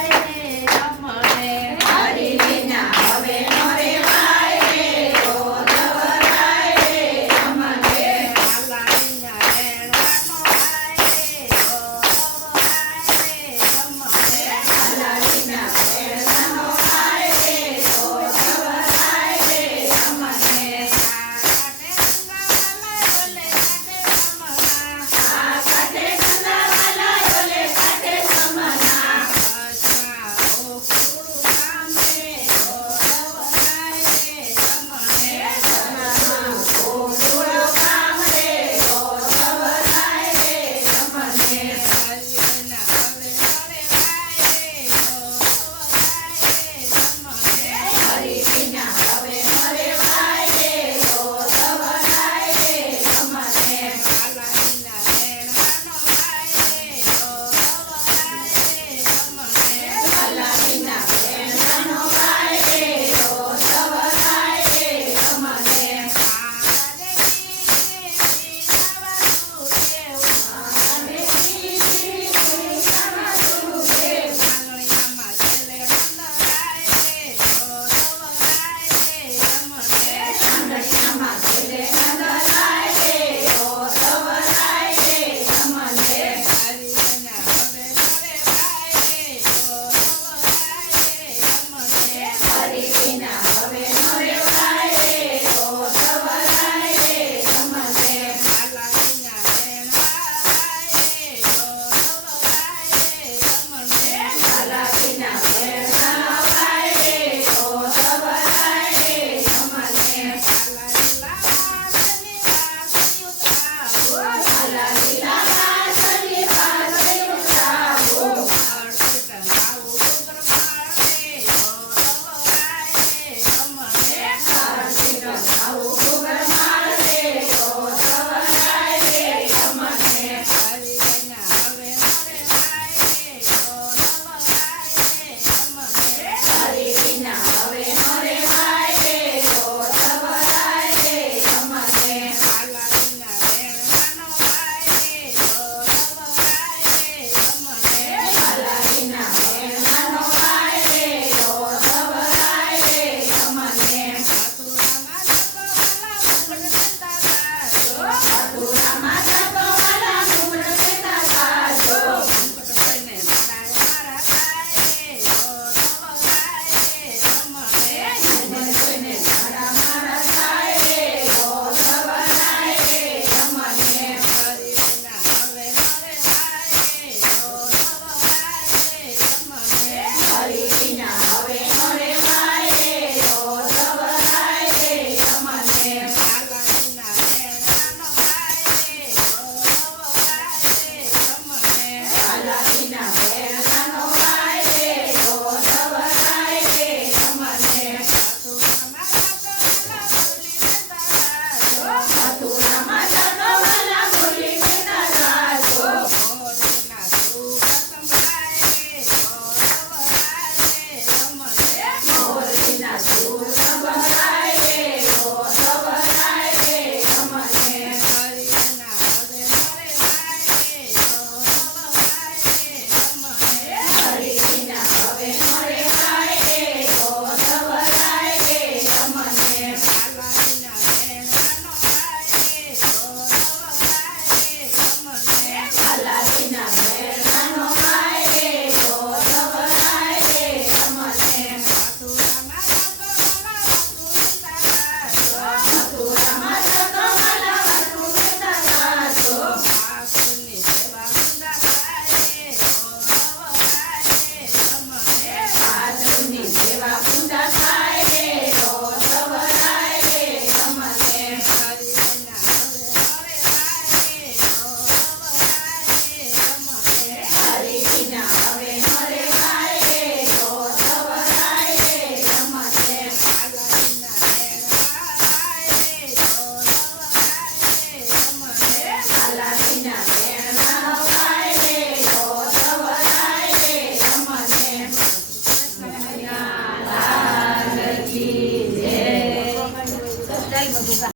Aê!